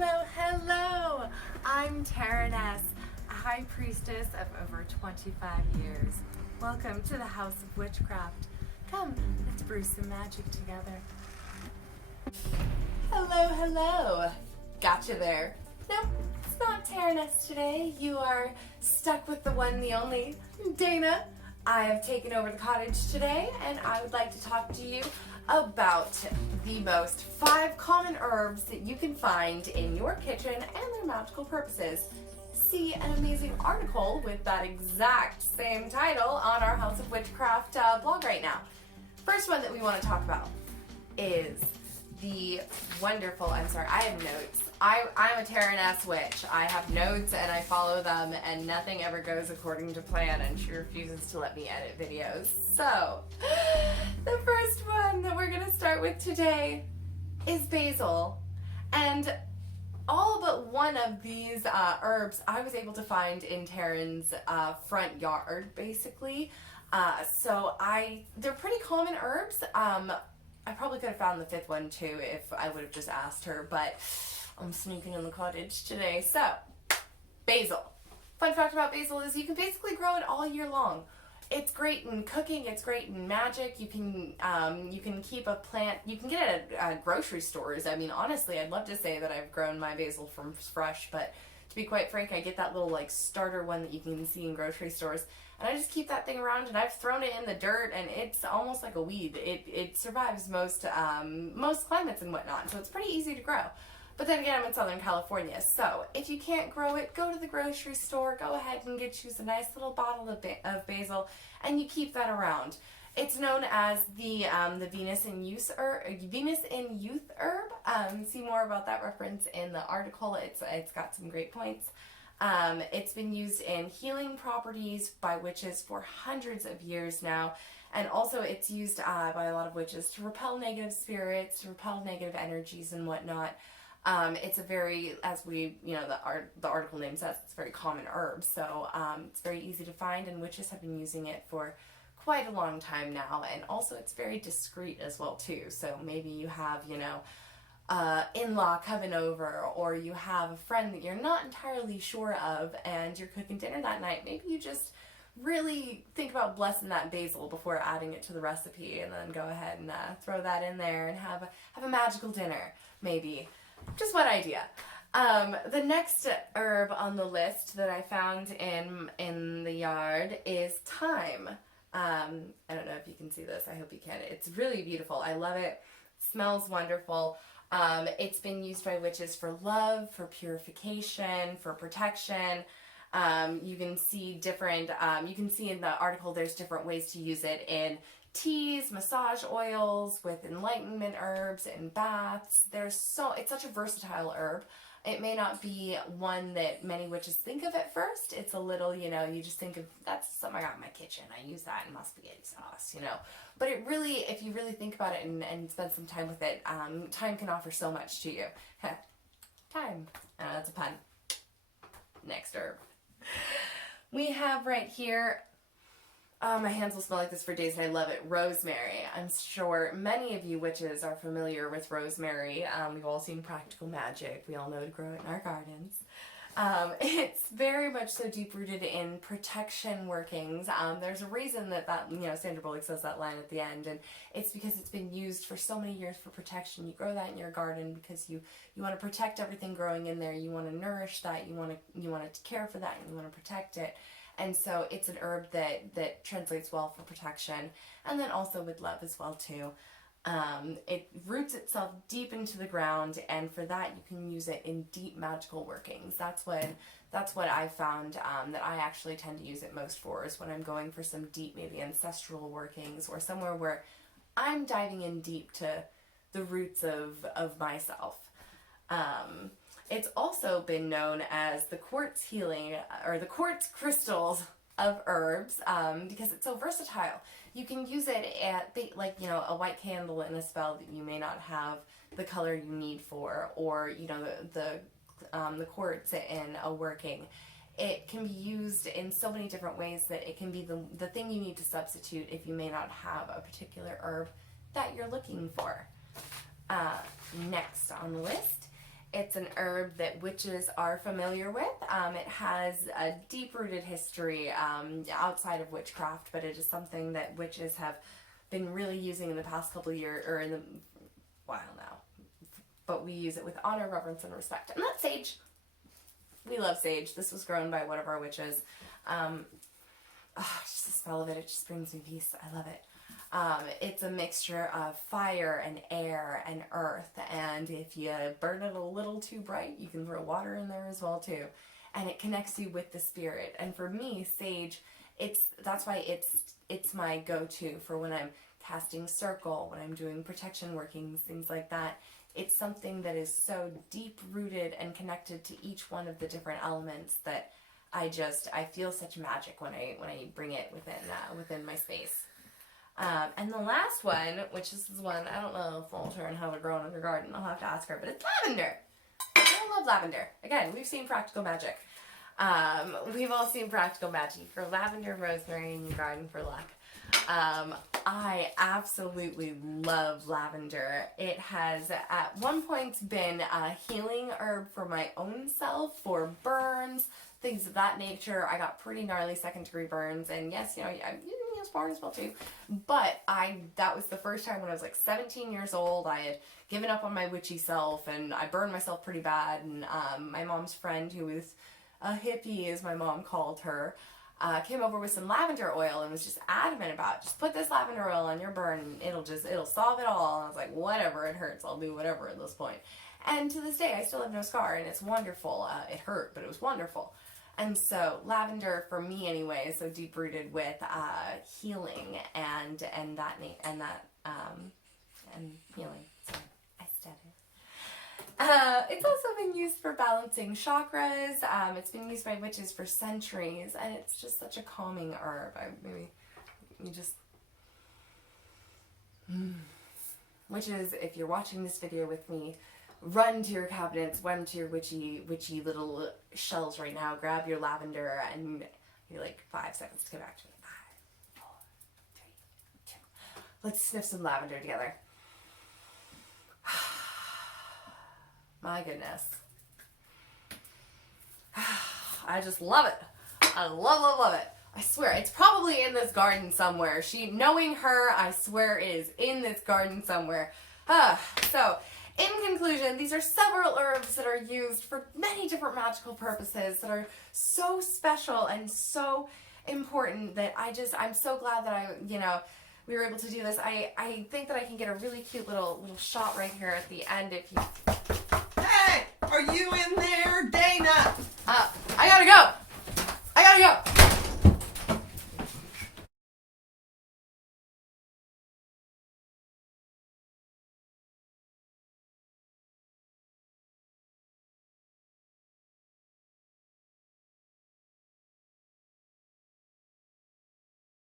Hello, hello! I'm Taren S, a high priestess of over 25 years. Welcome to the House of Witchcraft. Come, let's brew some magic together. Hello, hello! Gotcha there. Nope, it's not Taren S today. You are stuck with the one, the only, Dana. I have taken over the cottage today, and I would like to talk to you about the most 5 common herbs that you can find in your kitchen and their magical purposes. See an amazing article with that exact same title on our House of Witchcraft blog right now. First one that we want to talk about is the wonderful, I have notes. I'm a Taren S witch. I have notes and I follow them and nothing ever goes according to plan, and she refuses to let me edit videos. So, the first one that we're going to start with today is basil. And all but one of these herbs I was able to find in Taren's front yard, basically. They're pretty common herbs. I probably could have found the 5th one too if I would have just asked her, but I'm sneaking in the cottage today. So, basil. Fun fact about basil is you can basically grow it all year long. It's great in cooking, it's great in magic. You can keep a plant, you can get it at grocery stores. I mean, honestly, I'd love to say that I've grown my basil from fresh, but to be quite frank, I get that little like starter one that you can see in grocery stores, and I just keep that thing around, and I've thrown it in the dirt, and it's almost like a weed. It survives most climates and whatnot, so it's pretty easy to grow. But then again, I'm in Southern California, so if you can't grow it, go to the grocery store, go ahead and get you a nice little bottle of basil, and you keep that around. It's known as the Venus in Youth herb. See more about that reference in the article. It's got some great points. It's been used in healing properties by witches for hundreds of years now, and also it's used by a lot of witches to repel negative spirits, to repel negative energies and whatnot. It's a very, as the article name says, it's a very common herb, so it's very easy to find, and witches have been using it for quite a long time now, and also it's very discreet as well too. So maybe you have, in-law coming over, or you have a friend that you're not entirely sure of, and you're cooking dinner that night. Maybe you just really think about blessing that basil before adding it to the recipe, and then go ahead and throw that in there and have a magical dinner, maybe. Just one idea. The next herb on the list that I found in the yard is thyme. I don't know if you can see this. I hope you can. It's really beautiful. I love it. It smells wonderful. It's been used by witches for love, for purification, for protection. You can see in the article there's different ways to use it in teas, massage oils, with enlightenment herbs, and baths. It's such a versatile herb. It may not be one that many witches think of at first. It's a little, you just think of, that's something I got in my kitchen. I use that in my spaghetti sauce, But it really, if you really think about it and spend some time with it, thyme can offer so much to you. Thyme. That's a pun. Next herb. We have right here, my hands will smell like this for days, and I love it, rosemary. I'm sure many of you witches are familiar with rosemary. We've all seen Practical Magic. We all know to grow it in our gardens. It's very much so deep-rooted in protection workings. There's a reason that Sandra Bullock says that line at the end, and it's because it's been used for so many years for protection. You grow that in your garden because you want to protect everything growing in there. You want to nourish that. You want to care for that. And you want to protect it. And so it's an herb that translates well for protection, and then also with love as well too. It roots itself deep into the ground, and for that you can use it in deep magical workings. That's what I found that I actually tend to use it most for, is when I'm going for some deep, maybe ancestral workings, or somewhere where I'm diving in deep to the roots of myself. It's also been known as the quartz healing, or the quartz crystals of herbs, because it's so versatile. You can use it at, a white candle in a spell that you may not have the color you need for, or, the quartz in a working. It can be used in so many different ways that it can be the thing you need to substitute if you may not have a particular herb that you're looking for. Next on the list It's an herb that witches are familiar with. It has a deep-rooted history outside of witchcraft, but it is something that witches have been really using in the past couple of years, or in the while now. But we use it with honor, reverence, and respect. And that's sage. We love sage. This was grown by one of our witches. Just the smell of it, it just brings me peace. I love it. It's a mixture of fire and air and earth, and if you burn it a little too bright, you can throw water in there as well too, and it connects you with the spirit. And for me, sage, that's why it's my go-to for when I'm casting circle, when I'm doing protection workings, things like that. It's something that is so deep-rooted and connected to each one of the different elements that I feel such magic when I bring it within my space. And the last one, which is one, I don't know if I'll turn how to grow in her garden, I'll have to ask her, but it's lavender. I love lavender. Again, we've seen practical magic. We've all seen practical magic for lavender, rosemary in your garden for luck. I absolutely love lavender. It has at one point been a healing herb for my own self, for burns, things of that nature. I got pretty gnarly second-degree burns, and yes, I use barn as well too. But that was the first time when I was like 17 years old. I had given up on my witchy self, and I burned myself pretty bad. And my mom's friend, who was a hippie, as my mom called her, came over with some lavender oil and was just adamant about, just put this lavender oil on your burn, and it'll solve it all. And I was like, whatever, it hurts, I'll do whatever at this point. And to this day, I still have no scar, and it's wonderful. It hurt, but it was wonderful. And so lavender, for me anyway, is so deep rooted with healing and healing. Sorry, I stuttered. It's also been used for balancing chakras. It's been used by witches for centuries, and it's just such a calming herb. Witches, if you're watching this video with me, run to your cabinets, run to your witchy little shelves right now, grab your lavender, and you're like 5 seconds to get back to me. 5, 4, 3, 2. Let's sniff some lavender together. My goodness. I just love it. I love it. I swear, it's probably in this garden somewhere. Knowing her, I swear it is in this garden somewhere. So, in conclusion, these are several herbs that are used for many different magical purposes that are so special and so important that I'm so glad that we were able to do this. I think that I can get a really cute little shot right here at the end if you... Hey! Are you in there, Dana? I gotta go!